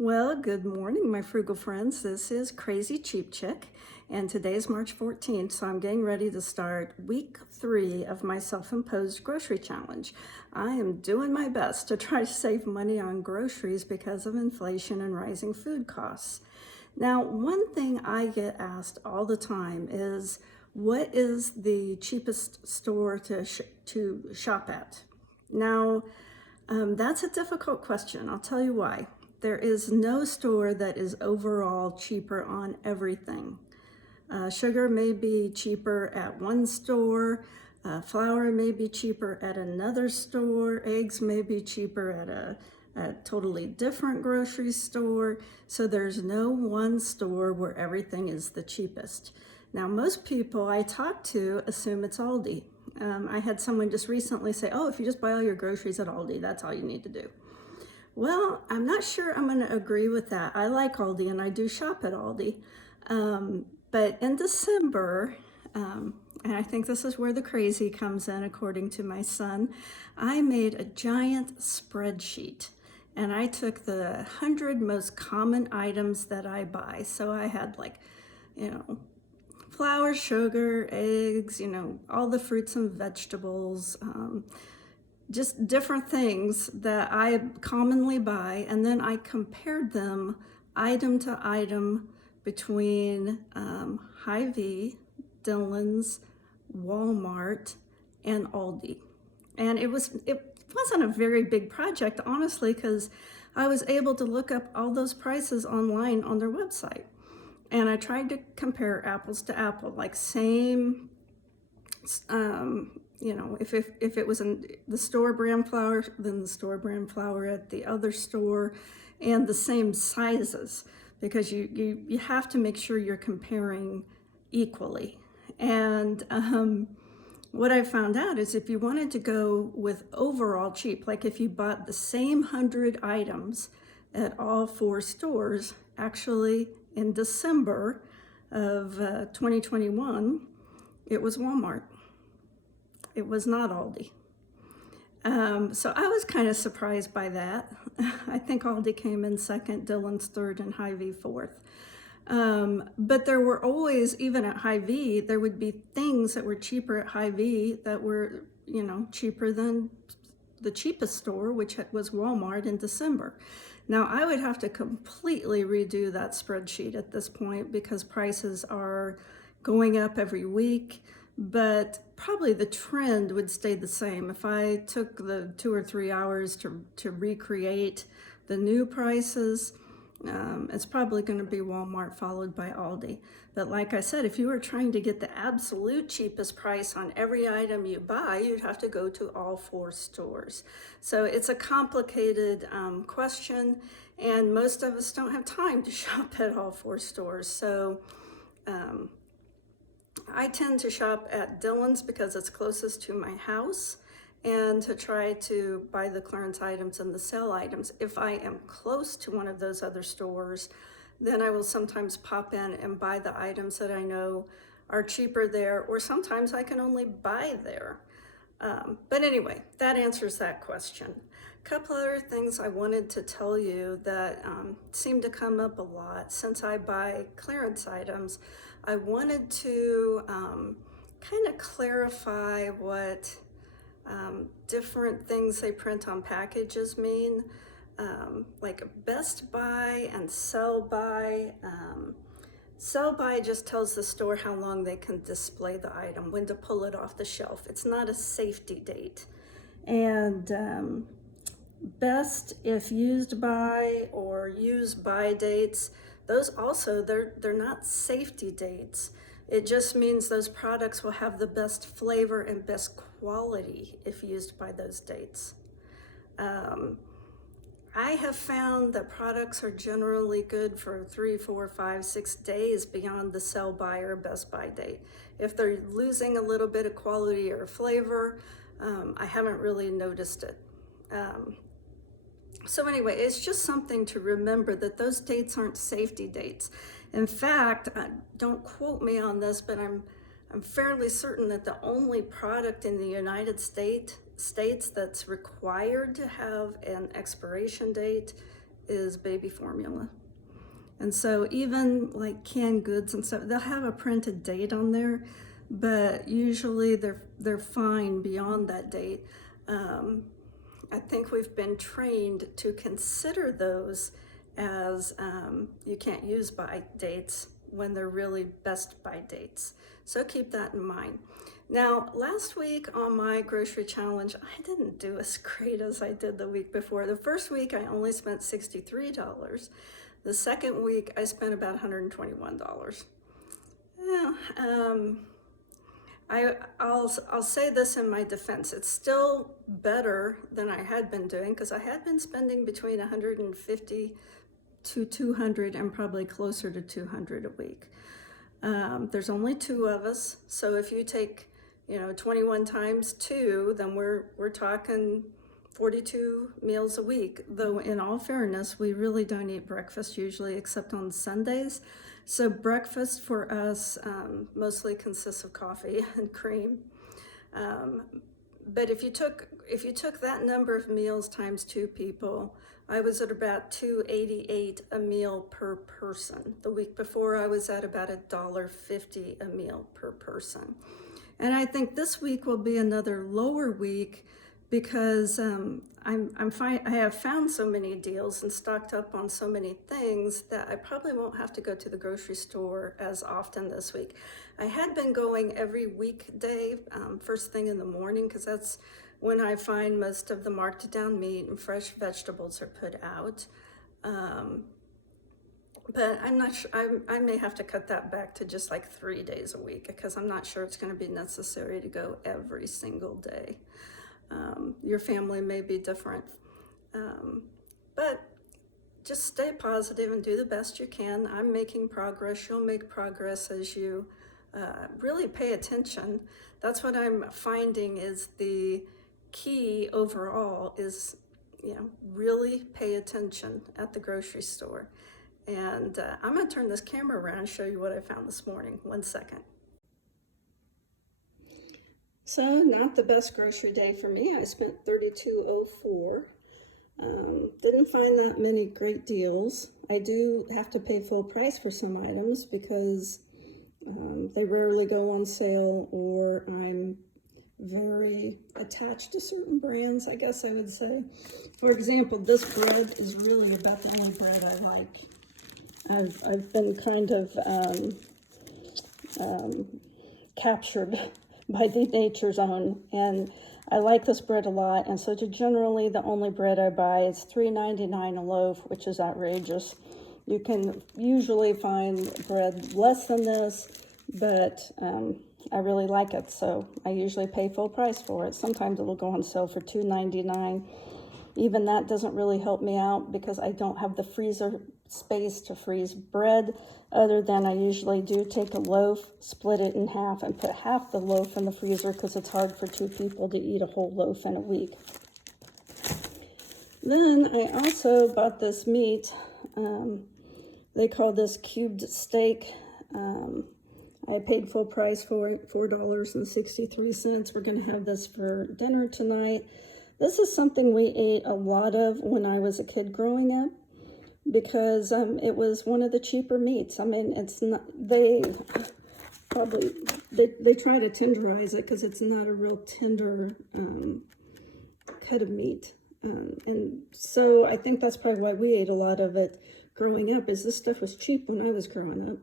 Well, good morning, my frugal friends. This is Crazy Cheap Chick, and today's March 14th, so I'm getting ready to start week 3 of my self-imposed grocery challenge. I am doing my best to try to save money on groceries because of inflation and rising food costs. Now, one thing I get asked all the time is, what is the cheapest store to shop at? Now, that's a difficult question. I'll tell you why. There is no store that is overall cheaper on everything. Sugar may be cheaper at one store, flour may be cheaper at another store, eggs may be cheaper at a totally different grocery store. So there's no one store where everything is the cheapest. Now, most people I talk to assume it's Aldi. I had someone just recently say, oh, if you just buy all your groceries at Aldi, that's all you need to do. Well, I'm not sure I'm going to agree with that. I like Aldi and I do shop at Aldi. But in December, and I think this is where the crazy comes in, according to my son, I made a giant spreadsheet. And I took the 100 most common items that I buy. So I had flour, sugar, eggs, all the fruits and vegetables, just different things that I commonly buy. And then I compared them item to item between Hy-Vee, Dillon's, Walmart, and Aldi. And it wasn't a very big project, honestly, because I was able to look up all those prices online on their website. And I tried to compare apples to apple, like same, if it was in the store brand flour, then the store brand flour at the other store, and the same sizes, because you have to make sure you're comparing equally. And what I found out is if you wanted to go with overall cheap, like if you bought the same 100 items at all 4 stores, actually in December of 2021, it was Walmart. It was not Aldi. So I was kind of surprised by that. I think Aldi came in second, Dillon's third, and Hy-Vee fourth. But there were always, even at Hy-Vee, there would be things that were cheaper at Hy-Vee that were, cheaper than the cheapest store, which was Walmart in December. Now, I would have to completely redo that spreadsheet at this point because prices are going up every week, but probably the trend would stay the same. If I took the 2 or 3 hours to recreate the new prices, it's probably going to be Walmart followed by Aldi. But like I said, if you were trying to get the absolute cheapest price on every item you buy, you'd have to go to all 4 stores. So it's a complicated question, and most of us don't have time to shop at all 4 stores. So I tend to shop at Dillon's because it's closest to my house, and to try to buy the clearance items and the sale items. If I am close to one of those other stores, then I will sometimes pop in and buy the items that I know are cheaper there, or sometimes I can only buy there. But anyway, that answers that question. A couple other things I wanted to tell you that seem to come up a lot. Since I buy clearance items, I wanted to kind of clarify what different things they print on packages mean, like Best Buy and Sell By. Sell By just tells the store how long they can display the item, when to pull it off the shelf. It's not a safety date. And Best, if used by or use by dates, those also, they're not safety dates. It just means those products will have the best flavor and best quality if used by those dates. I have found that products are generally good for 3, 4, 5, 6 days beyond the sell by or best by date. If they're losing a little bit of quality or flavor, I haven't really noticed it. So anyway, it's just something to remember that those dates aren't safety dates. In fact, don't quote me on this, but I'm fairly certain that the only product in the United States that's required to have an expiration date is baby formula. And so even like canned goods and stuff, they'll have a printed date on there, but usually they're fine beyond that date. I think we've been trained to consider those as you can't use by dates when they're really best by dates. So keep that in mind. Now, last week on my grocery challenge, I didn't do as great as I did the week before. The first week, I only spent $63. The second week, I spent about $121. Yeah, I'll say this in my defense. It's still better than I had been doing, because I had been spending between 150 to 200 and probably closer to 200 a week. There's only 2 of us, so if you take 21 times 2, then we're talking 42 meals a week. Though in all fairness, we really don't eat breakfast usually, except on Sundays. So breakfast for us mostly consists of coffee and cream. But if you took that number of meals times 2 people, I was at about $2.88 a meal per person. The week before, I was at about $1.50 a meal per person. And I think this week will be another lower week, because I have found so many deals and stocked up on so many things that I probably won't have to go to the grocery store as often this week. I had been going every weekday, first thing in the morning, because that's when I find most of the marked down meat and fresh vegetables are put out. But I'm not sure, I may have to cut that back to just like 3 days a week, because I'm not sure it's going to be necessary to go every single day. Your family may be different, but just stay positive and do the best you can. I'm making progress. You'll make progress as you really pay attention. That's what I'm finding is the key overall is, really pay attention at the grocery store. And I'm going to turn this camera around and show you what I found this morning. 1 second. So, not the best grocery day for me. I spent $32.04. Didn't find that many great deals. I do have to pay full price for some items because they rarely go on sale, or I'm very attached to certain brands, I guess I would say. For example, this bread is really about the only bread I like. I've been kind of captured by the Nature's Own, and I like this bread a lot, and so generally the only bread I buy is $3.99 a loaf, which is outrageous. You can usually find bread less than this, but I really like it, so I usually pay full price for it. Sometimes it'll go on sale for $2.99. Even that doesn't really help me out because I don't have the freezer space to freeze bread, other than I usually do take a loaf, split it in half, and put half the loaf in the freezer because it's hard for 2 people to eat a whole loaf in a week. Then I also bought this meat. They call this cubed steak. I paid full price for it, $4.63. We're going to have this for dinner tonight. This is something we ate a lot of when I was a kid growing up, because it was one of the cheaper meats. I mean, it's not, they try to tenderize it because it's not a real tender cut of meat. And so I think that's probably why we ate a lot of it growing up, is this stuff was cheap when I was growing up.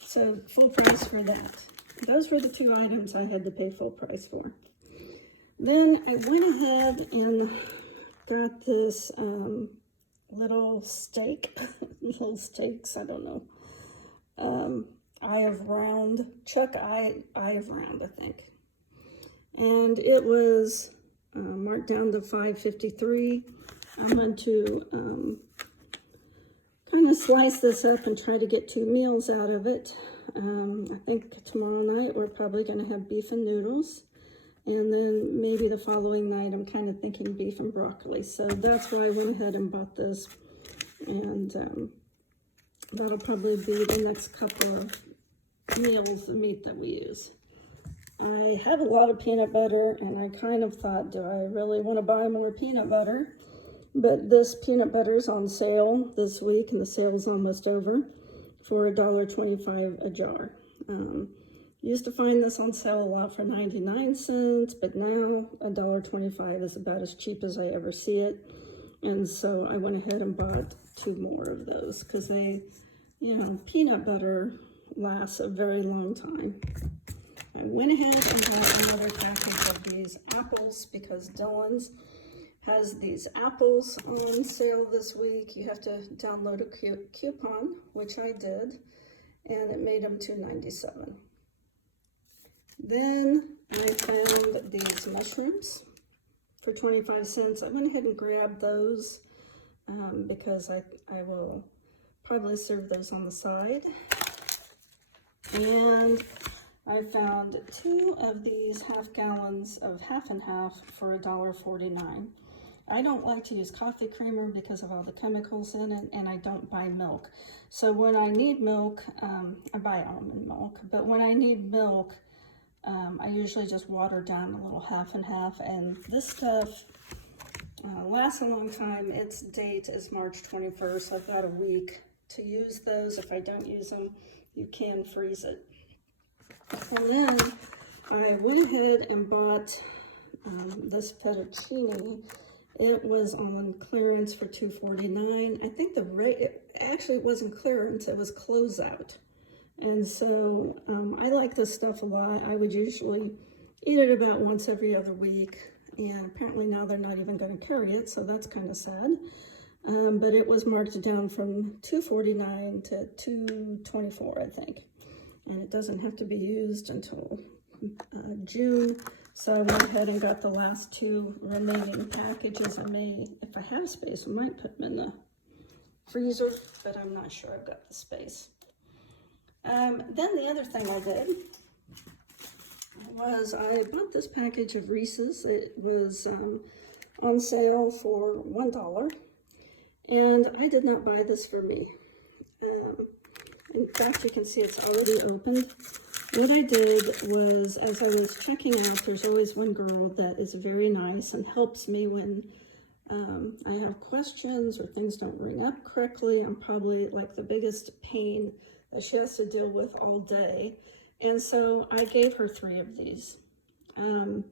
So full price for that. Those were the 2 items I had to pay full price for. Then I went ahead and got this little steak, little steaks, I don't know, Eye of Round, Eye of Round, I think. And it was marked down to $5.53. I'm going to kind of slice this up and try to get 2 meals out of it. I think tomorrow night we're probably going to have beef and noodles. And then maybe the following night, I'm kind of thinking beef and broccoli. So that's why I went ahead and bought this. And that'll probably be the next couple of meals of meat that we use. I have a lot of peanut butter, and I kind of thought, do I really want to buy more peanut butter? But this peanut butter is on sale this week, and the sale's almost over, for $1.25 a jar. Used to find this on sale a lot for 99 cents, but now $1.25 is about as cheap as I ever see it. And so I went ahead and bought 2 more of those because they, you know, peanut butter lasts a very long time. I went ahead and bought another package of these apples because Dylan's has these apples on sale this week. You have to download a coupon, which I did, and it made them $2.97. Then I found these mushrooms for 25 cents. I went ahead and grabbed those because I will probably serve those on the side. And I found 2 of these half gallons of half and half for $1.49. I don't like to use coffee creamer because of all the chemicals in it, and I don't buy milk. So when I need milk, I buy almond milk, but when I need milk, I usually just water down a little half and half, and this stuff lasts a long time. Its date is March 21st. I've got a week to use those. If I don't use them, you can freeze it. And then I went ahead and bought this fettuccine. It was on clearance for $2.49. I think the rate, it wasn't clearance, it was closeout. And so I like this stuff a lot. I would usually eat it about once every other week. And apparently now they're not even going to carry it, so that's kind of sad. But it was marked down from $2.49 to $2.24, I think. And it doesn't have to be used until June. So I went ahead and got the last 2 remaining packages. I may, if I have space, I might put them in the freezer, but I'm not sure I've got the space. Then the other thing I did was I bought this package of Reese's. It was on sale for $1. And I did not buy this for me. In fact, you can see it's already opened. What I did was, as I was checking out, there's always one girl that is very nice and helps me when I have questions or things don't ring up correctly. I'm probably like the biggest pain that she has to deal with all day. And so I gave her 3 of these. You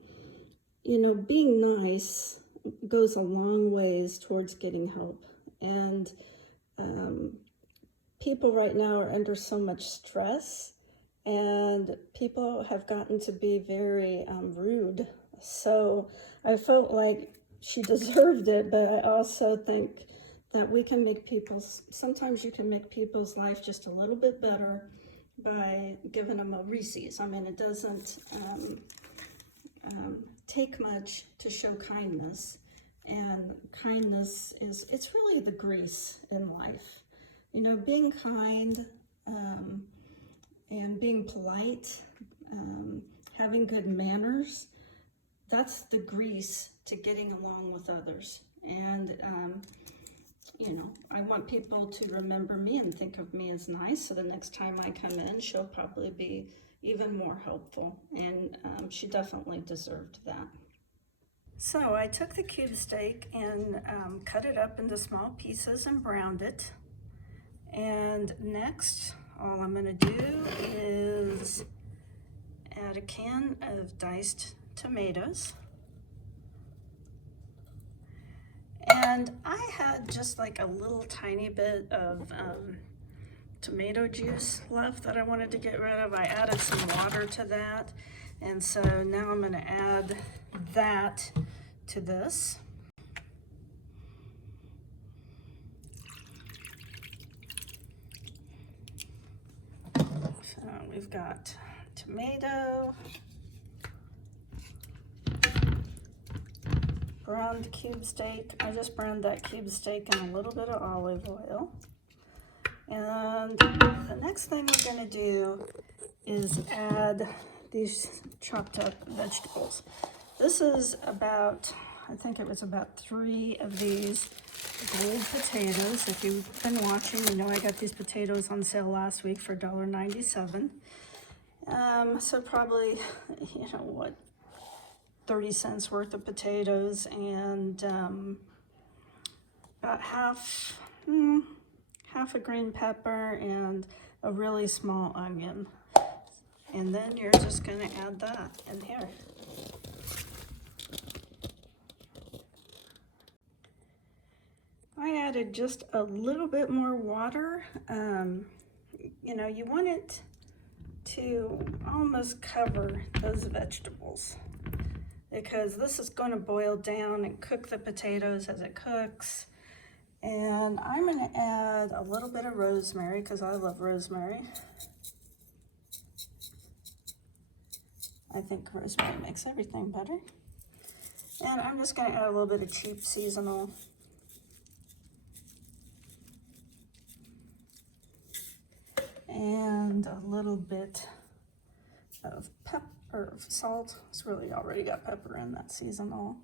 know, being nice goes a long ways towards getting help. And people right now are under so much stress, and people have gotten to be very rude. So I felt like she deserved it, but I also think that we can make sometimes you can make people's life just a little bit better by giving them a Reese's. I mean, it doesn't take much to show kindness, and kindness it's really the grease in life. You know, being kind and being polite, having good manners, that's the grease to getting along with others. And you know, I want people to remember me and think of me as nice, so the next time I come in, she'll probably be even more helpful, and she definitely deserved that. So I took the cube steak and cut it up into small pieces and browned it. And next, all I'm gonna do is add a can of diced tomatoes. And I had just like a little tiny bit of tomato juice left that I wanted to get rid of. I added some water to that. And so now I'm gonna add that to this. So we've got tomato, browned cube steak. I just browned that cube steak in a little bit of olive oil. And the next thing we're gonna do is add these chopped up vegetables. This is about, I think it was about 3 of these gold potatoes. If you've been watching, you know I got these potatoes on sale last week for $1.97. So probably, you know what, 30 cents worth of potatoes, and about half a green pepper and a really small onion. And then you're just going to add that in here. I added just a little bit more water. You know, you want it to almost cover those vegetables because this is going to boil down and cook the potatoes as it cooks. And I'm going to add a little bit of rosemary because I love rosemary. I think rosemary makes everything better. And I'm just going to add a little bit of cheap seasonal. And a little bit of pepper, or salt. It's really already got pepper in that seasonal.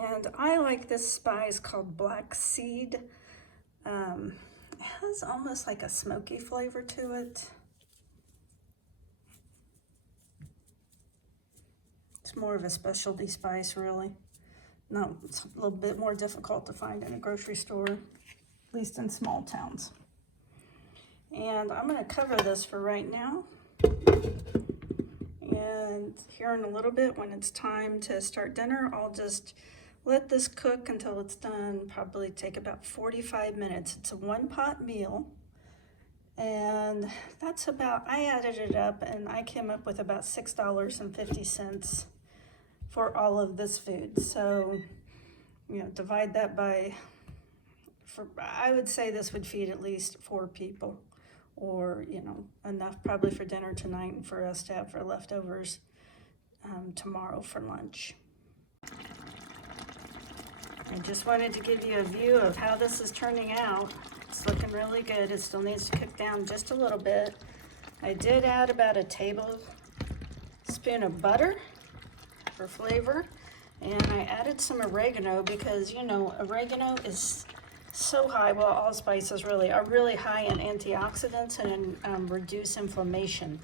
And I like this spice called black seed. It has almost like a smoky flavor to it. It's more of a specialty spice, really. No, it's a little bit more difficult to find in a grocery store, at least in small towns. And I'm going to cover this for right now. And here in a little bit, when it's time to start dinner, I'll just let this cook until it's done. Probably take about 45 minutes. It's a one-pot meal. And that's about, I added it up and I came up with about $6.50 for all of this food. So, you know, divide that by, I would say this would feed at least 4 people, or, you know, enough probably for dinner tonight and for us to have for leftovers tomorrow for lunch. I just wanted to give you a view of how this is turning out. It's looking really good. It still needs to cook down just a little bit. I did add about a tablespoon of butter for flavor, and I added some oregano because, you know, oregano is so high, well, all spices really are really high in antioxidants and reduce inflammation.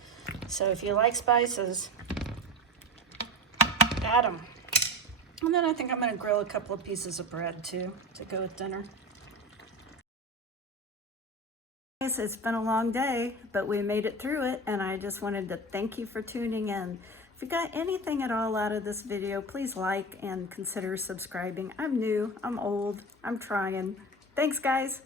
So if you like spices, add them. And then I think I'm going to grill a couple of pieces of bread too to go with dinner. It's been a long day, but we made it through it, and I just wanted to thank you for tuning in. If you got anything at all out of this video, please like and consider subscribing. I'm new, I'm old, I'm trying. Thanks, guys.